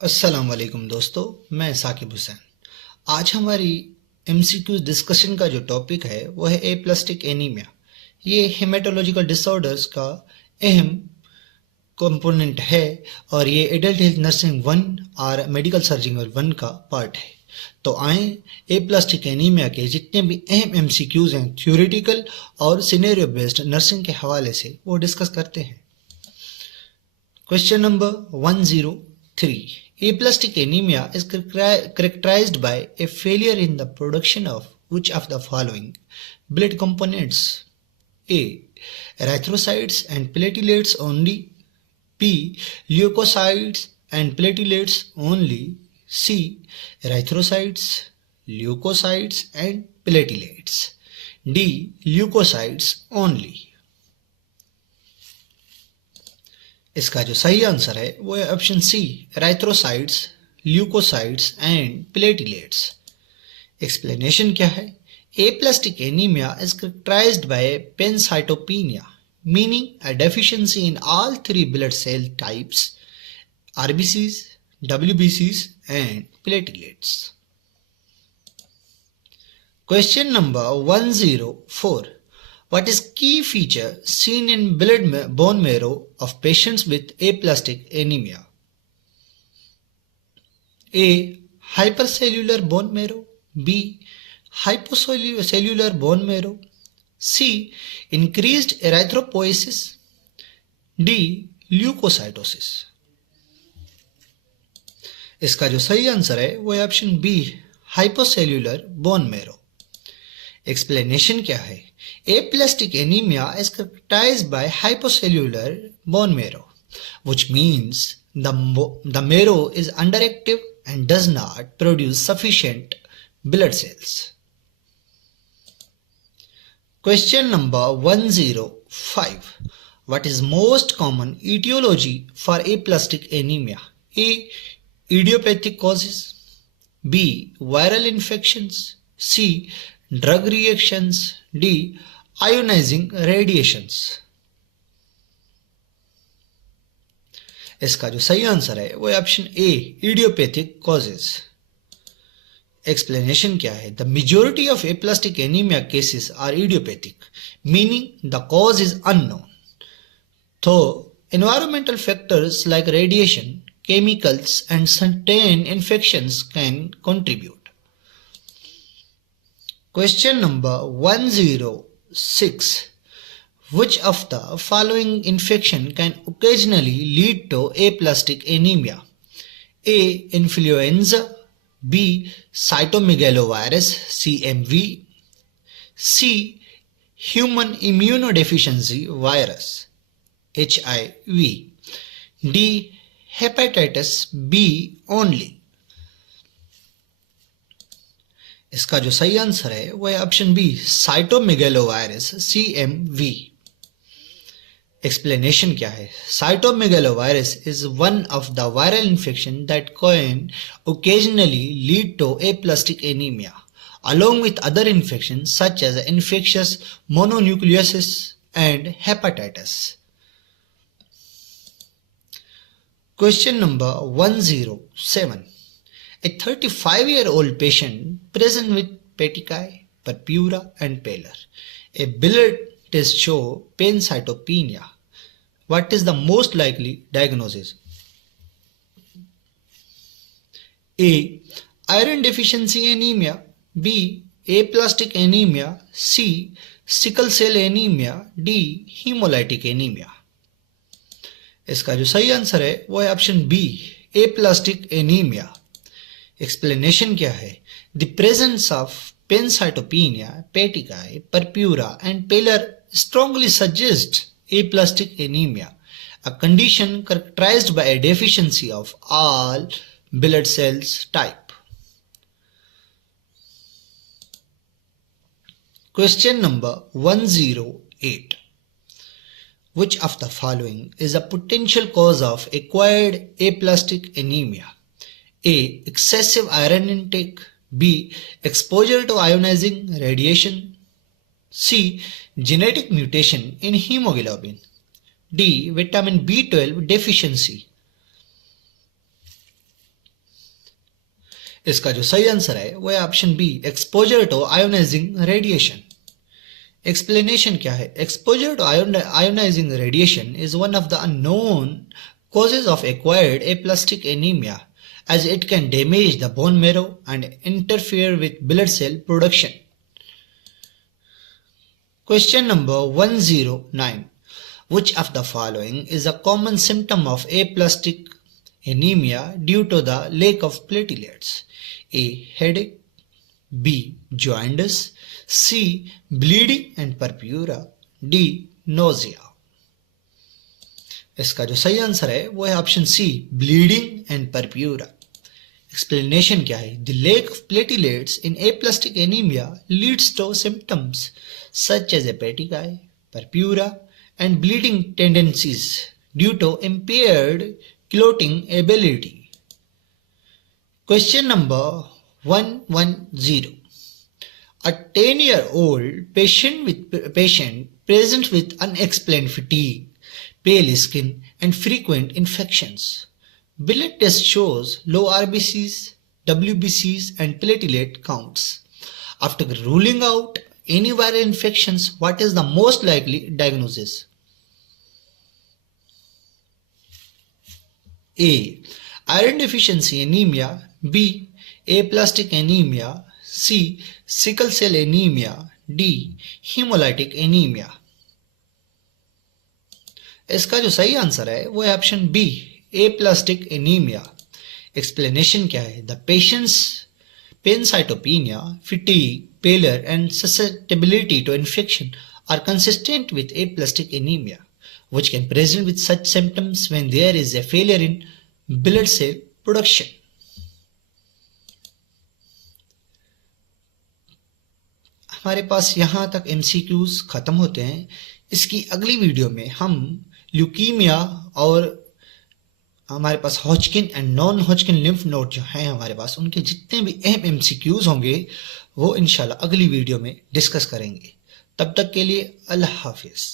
अस्सलाम वालेकुम दोस्तों, मैं साकिब हुसैन। आज हमारी एमसीक्यू डिस्कशन का जो टॉपिक है वो है एप्लास्टिक एनीमिया। ये हेमेटोलॉजिकल डिसऑर्डर्स का अहम कंपोनेंट है और ये एडल्ट हेल्थ नर्सिंग वन और मेडिकल सर्जिकल वन का पार्ट है। तो आए एप्लास्टिक एनीमिया के जितने भी अहम एमसीक्यूज हैं थ्योरेटिकल और सिनेरियो बेस्ड नर्सिंग के हवाले से वो डिस्कस करते हैं। Question number 103. Aplastic anemia is characterized by a failure in the production of which of the following blood components? A. Erythrocytes and platelets only. B. Leukocytes and platelets only. C. Erythrocytes, leukocytes and platelets. D. Leukocytes only. इसका जो सही answer है वो है option C, erythrocytes, leukocytes and platelets. Explanation क्या है? Aplastic anaemia is characterized by pancytopenia, meaning a deficiency in all three blood cell types, RBCs, WBCs and platelets. Question number 104. What is key feature seen in bone marrow of patients with aplastic anemia? A. Hypercellular bone marrow. B. Hypocellular bone marrow. C. Increased erythropoiesis. D. Leukocytosis. इसका जो सही answer है वो है option B, hypocellular bone marrow. Explanation क्या है? Aplastic anemia is characterized by hypocellular bone marrow, which means the marrow is underactive and does not produce sufficient blood cells. Question number 105. What is most common etiology for aplastic anemia? A. Idiopathic causes. B. Viral infections. C. Drug reactions. D. Ionizing radiations. इसका जो सही answer है वो है option A, idiopathic causes. Explanation क्या है? The majority of aplastic anaemia cases are idiopathic, meaning the cause is unknown, तो environmental factors like radiation, chemicals and certain infections can contribute. Question number 106. Which of the following infection can occasionally lead to aplastic anemia? A. Influenza. B. Cytomegalovirus CMV. C. Human immunodeficiency virus HIV. D. Hepatitis B only. इसका जो सही answer है वो है option B, cytomegalovirus CMV। Explanation क्या है? Cytomegalovirus is one of the viral infection that can occasionally lead to aplastic anemia along with other infections such as infectious mononucleosis and hepatitis. Question number 107. A 35-year-old patient present with petechiae, purpura and pallor. A blood test show pancytopenia. What is the most likely diagnosis? A. Iron deficiency anemia. B. Aplastic anemia. C. Sickle cell anemia. D. Hemolytic anemia. इसका जो सही answer है वो है option B, aplastic anaemia. Explanation क्या है? The presence of pancytopenia, petechiae, purpura and pallor strongly suggests aplastic anemia, a condition characterized by a deficiency of all blood cells type. Question number 108. Which of the following is a potential cause of acquired aplastic anemia? A. Excessive iron intake. B. Exposure to ionizing radiation. C. Genetic mutation in hemoglobin. D. Vitamin B12 deficiency. इसका जो सही answer है वो है option B, exposure to ionising radiation. Explanation क्या है? Exposure to ionising radiation is one of the unknown causes of acquired aplastic anemia, as it can damage the bone marrow and interfere with blood cell production. Question number 109. Which of the following is a common symptom of aplastic anemia due to the lack of platelets? A. Headache. B. Jaundice. C. Bleeding and purpura. D. Nausea. इसका जो सही answer है वो है option C, bleeding and purpura. Explanation क्या है? The lack of platelets in aplastic anaemia leads to symptoms such as hepatic eye, purpura and bleeding tendencies due to impaired clotting ability. Question number 110. A 10-year-old patient present with unexplained fatigue, pale skin and frequent infections. Blood test shows low RBCs, WBCs and platelet counts. After ruling out any viral infections, what is the most likely diagnosis? A. Iron deficiency anemia. B. Aplastic anemia. C. Sickle cell anemia. D. Hemolytic anemia. इसका जो सही answer है वो है option B, aplastic anaemia. Explanation क्या है? The patients pancytopenia, fatigue, pallor and susceptibility to infection are consistent with aplastic anemia, which can present with such symptoms when there is a failure in blood cell production. हमारे पास यहाँ तक MCQs खत्म होते हैं। इसकी अगली वीडियो में हम ल्यूकीमिया और हमारे पास Hodgkin and non Hodgkin lymph node जो हैं हमारे पास, उनके जितने भी अहम MCQs होंगे वो इंशाल्लाह अगली वीडियो में डिस्कस करेंगे। तब तक के लिए अल्लाह हाफिज़।